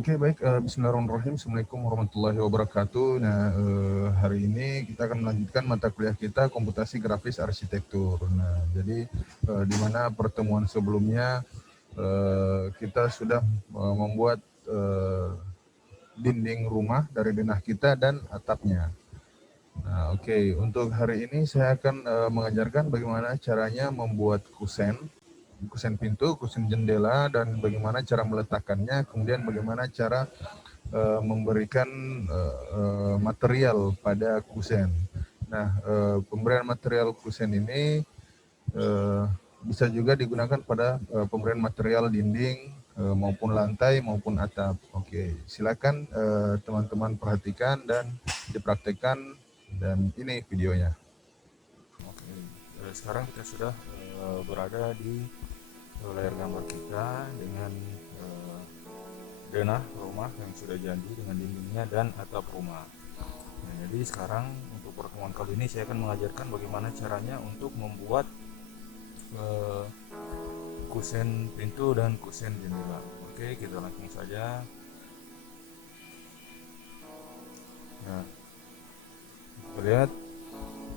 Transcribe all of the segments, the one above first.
Oke, baik. Bismillahirrahmanirrahim. Assalamualaikum warahmatullahi wabarakatuh. Nah, hari ini kita akan melanjutkan mata kuliah kita komputasi grafis arsitektur. Nah, jadi di mana pertemuan sebelumnya kita sudah membuat dinding rumah dari denah kita dan atapnya. Nah, oke. Untuk hari ini saya akan mengajarkan bagaimana caranya membuat kusen pintu, kusen jendela, dan bagaimana cara meletakkannya, kemudian bagaimana cara memberikan material pada kusen. Nah, pemberian material kusen ini bisa juga digunakan pada pemberian material dinding maupun lantai maupun atap. Oke, silakan teman-teman perhatikan dan dipraktekkan, dan ini videonya. Oke, sekarang kita sudah berada di layar gambar kita dengan denah rumah yang sudah jadi dengan dindingnya dan atap rumah. Nah, jadi sekarang untuk pertemuan kali ini saya akan mengajarkan bagaimana caranya untuk membuat eh, kusen pintu dan kusen jendela. Oke, kita langsung saja. Nah, kita lihat.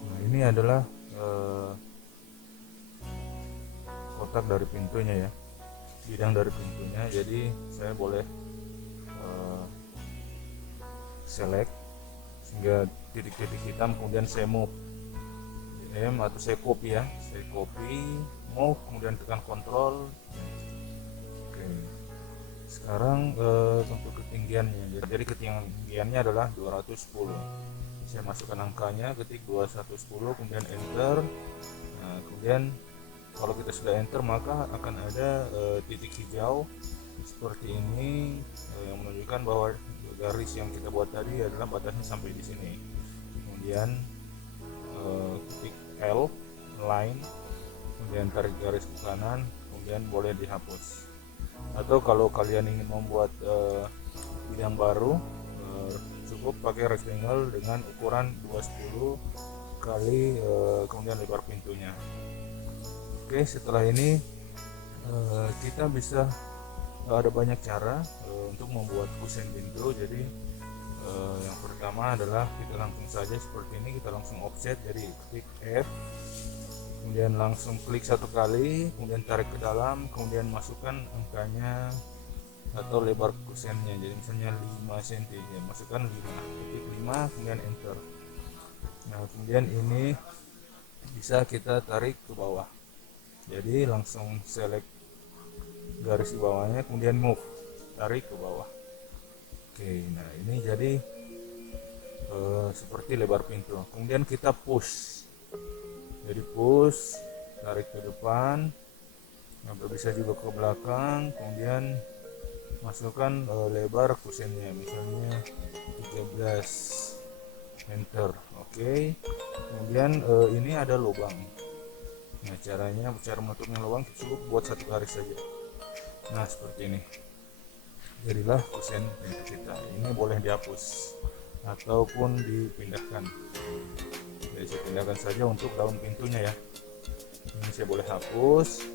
Nah, ini adalah eh, kotak dari pintunya ya, bidang dari pintunya. Jadi saya boleh eh, select sehingga titik-titik hitam, kemudian saya move atau saya copy ya, saya copy, move, kemudian tekan kontrol. Oke, sekarang untuk ketinggiannya, jadi ketinggiannya adalah 210. Saya masukkan angkanya, ketik 2110, kemudian enter. Nah, kemudian kalau kita sudah enter maka akan ada titik hijau seperti ini yang menunjukkan bahwa garis yang kita buat tadi adalah batasnya sampai di sini. Kemudian ketik L line, kemudian tarik garis ke kanan, kemudian boleh dihapus. Atau kalau kalian ingin membuat bidang baru, cukup pakai rectangle dengan ukuran 210 kali kemudian lebar pintunya. Oke, setelah ini kita bisa ada banyak cara untuk membuat kusen pintu. Jadi yang pertama adalah kita langsung saja seperti ini, kita langsung offset, jadi klik F, kemudian langsung klik satu kali, kemudian tarik ke dalam, kemudian masukkan angkanya atau lebar kusennya, jadi misalnya 5 cm ya, masukkan 5, klik 5, kemudian enter. Nah, kemudian ini bisa kita tarik ke bawah, jadi langsung select garis di bawahnya, kemudian move, tarik ke bawah. Oke, nah ini jadi seperti lebar pintu. Kemudian kita push, jadi push, tarik ke depan, atau bisa juga ke belakang, kemudian masukkan lebar kusennya, misalnya 13, enter. Oke, kemudian ini ada lubang. Nah, cara menutupnya lubang cukup buat satu garis saja. Nah, seperti ini jadilah kusen pintu kita. Ini boleh dihapus ataupun dipindahkan. Jadi saya pindahkan saja untuk daun pintunya ya. Ini saya boleh hapus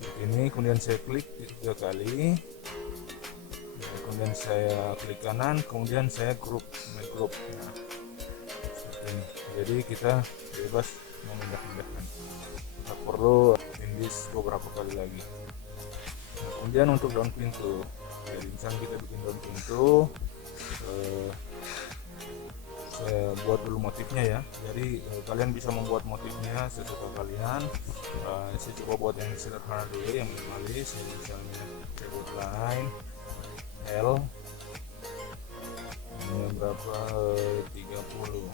seperti ini, kemudian saya klik 3 kali, kemudian saya klik kanan, kemudian saya group. Nah, seperti ini. Jadi kita bebas memindah-pindahkan, tak perlu tindis beberapa kali lagi. Nah, kemudian untuk daun pintu, jadi misalnya kita bikin daun pintu, saya buat dulu motifnya ya. Jadi kalian bisa membuat motifnya sesuka kalian. Saya coba buat yang sederhana dulu, yang minimalis. Jadi misalnya saya buat line L, ini berapa, 30,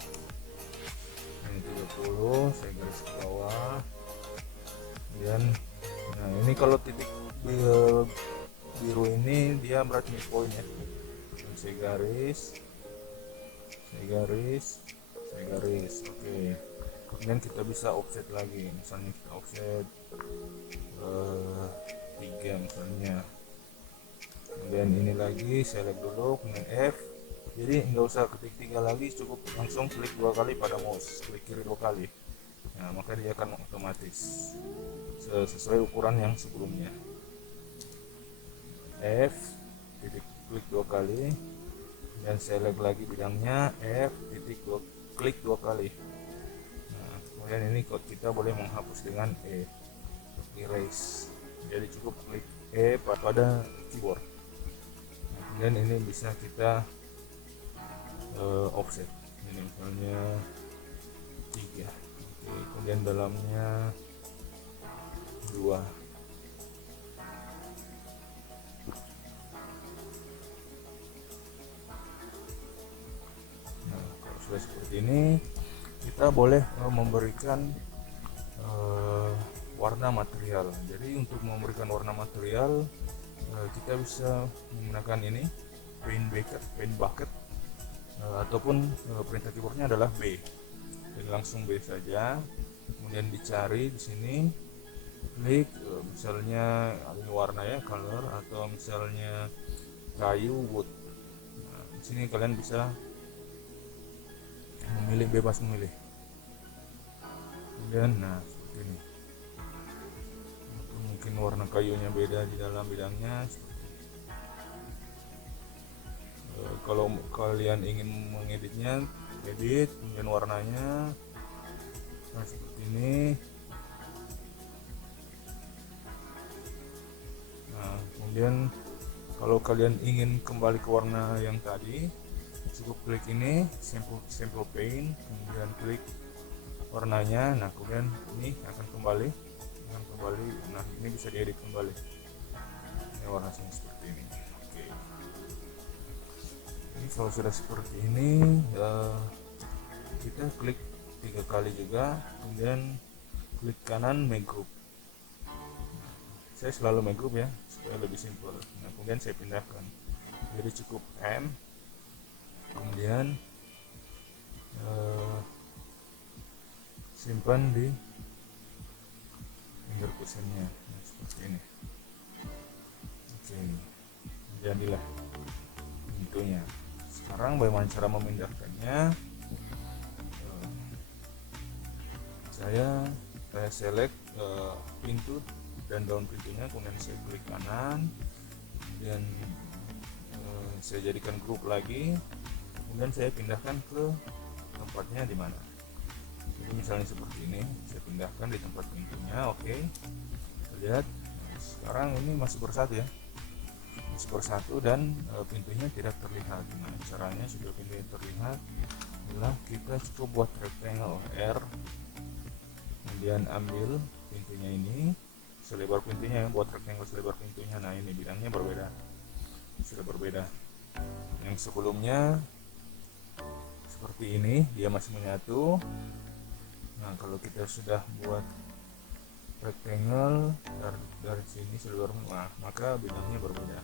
ini 30, saya garis ke bawah. Kemudian nah ini kalau titik biru ini dia berarti midpoint ya. Saya garis, saya garis. Oke, kemudian kita bisa offset lagi, misalnya kita offset 3 misalnya, kemudian ini lagi select dulu, kemudian F. Jadi nggak usah ketik 3 lagi, cukup langsung klik 2 kali pada mouse, klik kiri 2 kali. Nah, maka dia akan otomatis sesuai ukuran yang sebelumnya. F. Oke, titik klik 2 kali, dan select lagi bidangnya, F titik klik 2 kali. Nah, kemudian ini kita boleh menghapus dengan erase. Jadi cukup klik pada keyboard. Nah, kemudian ini bisa kita offset. Ini misalnya 3. Oke, kemudian dalamnya 2. Nah, kalau sudah seperti ini, kita boleh memberikan warna material. Jadi untuk memberikan warna material, kita bisa menggunakan ini paint bucket, ataupun perintah keyboardnya adalah B. Jadi langsung B saja, kemudian dicari di sini, klik misalnya ini warna ya, color, atau misalnya kayu, wood. Nah, di sini kalian bisa memilih, bebas memilih. Kemudian nah seperti ini, mungkin warna kayunya beda di dalam bidangnya. Kalau kalian ingin mengeditnya, edit, kemudian warnanya nah seperti ini. Nah, kemudian kalau kalian ingin kembali ke warna yang tadi, cukup klik ini sample paint, kemudian klik warnanya. Nah, kemudian ini akan kembali. Nah, ini bisa diedit kembali. Ini warnanya seperti ini. Oke. Ini kalau sudah seperti ini, kita klik 3 kali juga, kemudian klik kanan make group. Saya selalu make group ya, supaya lebih simpel. Nah, kemudian saya pindahkan. Jadi cukup M, kemudian simpan di finger cushionnya. Nah, seperti ini. Oke, jadilah pintunya. Sekarang bagaimana cara memindahkannya? Saya select pintu dan daun pintunya, kemudian saya klik kanan, kemudian saya jadikan grup lagi, kemudian saya pindahkan ke tempatnya di mana. Jadi misalnya seperti ini, saya pindahkan di tempat pintunya. Oke, lihat. Nah, sekarang ini masih bersatu ya, masih bersatu, dan pintunya tidak terlihat. Nah, caranya supaya pintunya terlihat adalah kita cukup buat rectangle R, kemudian ambil pintunya ini, selebar pintunya, buat rectangle selebar pintunya. Nah, ini bidangnya berbeda, sudah berbeda. Yang sebelumnya seperti ini, dia masih menyatu. Nah, kalau kita sudah buat rectangle dari sini selebar, nah, maka bidangnya berbeda.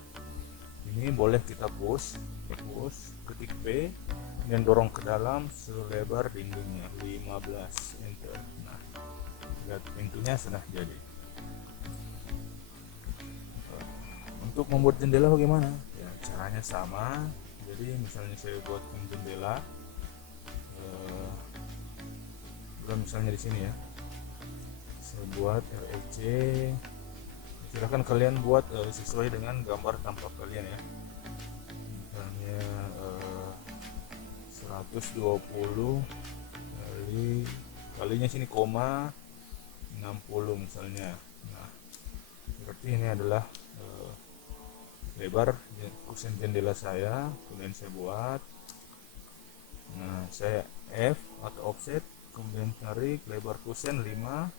Ini boleh kita push, ketik P, dan dorong ke dalam selebar dindingnya 15, enter. Nah, lihat pintunya sudah jadi. Untuk membuat jendela bagaimana? Ya, caranya sama. Jadi misalnya saya buat jendela, misalnya di sini ya, saya buat LEC. Silahkan kalian buat sesuai dengan gambar tampak kalian ya. Misalnya 120 kalinya sini koma 60 misalnya. Nah, seperti ini adalah lebar kusen jendela saya. Kemudian saya buat, nah saya F atau offset, kemudian tarik lebar kusen 5.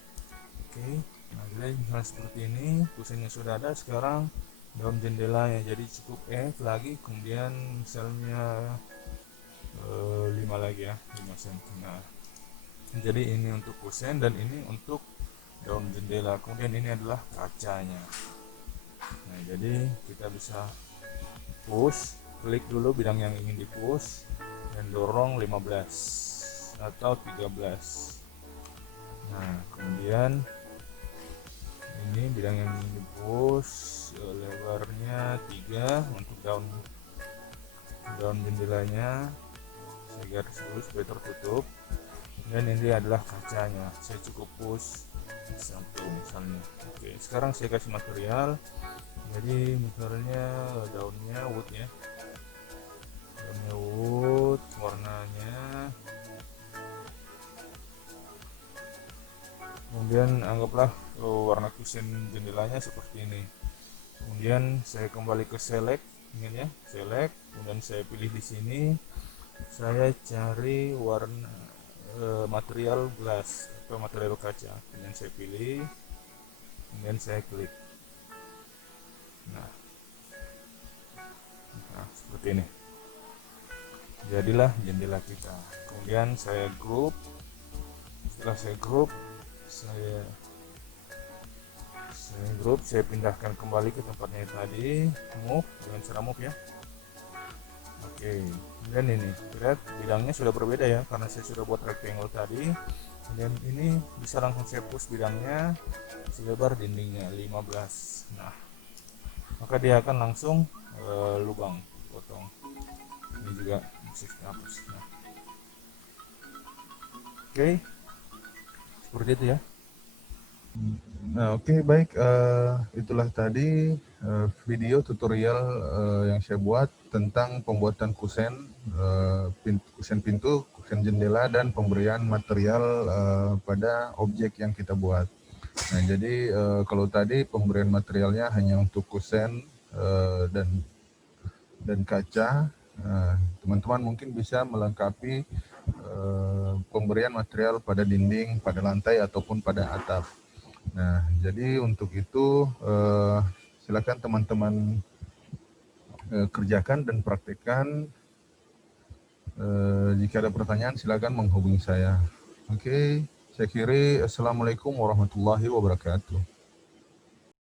Oke, nah jadi misalnya seperti ini, kusennya sudah ada. Sekarang daun jendelanya, jadi cukup F lagi, kemudian misalnya 5 lagi ya, 5 cm. Nah, jadi ini untuk kusen dan ini untuk daun jendela. Kemudian ini adalah kacanya. Nah, jadi kita bisa push, klik dulu bidang yang ingin di push dan dorong 15 atau 13. Nah, kemudian ini bidang yang ingin di push, lebarnya 3 untuk daun jendelanya. Saya garis dulu supaya tertutup. Dan ini adalah kacanya, saya cukup push 1 misalnya. Oke, sekarang saya kasih material. Jadi misalnya daunnya wood wood ya, dalamnya wood, warnanya. Kemudian anggaplah warna kusen jendelanya seperti ini. Kemudian saya kembali ke select, ingat ya, select. Kemudian saya pilih di sini, saya cari warna material glass atau material kaca. Kemudian saya pilih, kemudian saya klik. Nah, seperti ini. Jadilah jendela kita. Kemudian saya group. Setelah saya group, saya pindahkan kembali ke tempatnya tadi, move dengan cara move ya. Oke, kemudian ini lihat bidangnya sudah berbeda ya, karena saya sudah buat rectangle tadi. Kemudian ini bisa langsung saya push bidangnya selebar dindingnya 15. Nah, maka dia akan langsung lubang potong. Ini juga bisa kita hapus. Nah, oke, seperti itu ya. Nah, oke, baik. Itulah tadi video tutorial yang saya buat tentang pembuatan kusen, kusen pintu, kusen jendela, dan pemberian material pada objek yang kita buat. Nah, jadi kalau tadi pemberian materialnya hanya untuk kusen dan kaca, teman-teman mungkin bisa melengkapi pemberian material pada dinding, pada lantai, ataupun pada atap. Nah, jadi untuk itu silakan teman-teman kerjakan dan praktekkan. Jika ada pertanyaan silakan menghubungi saya. Oke, saya akhiri. Assalamualaikum warahmatullahi wabarakatuh.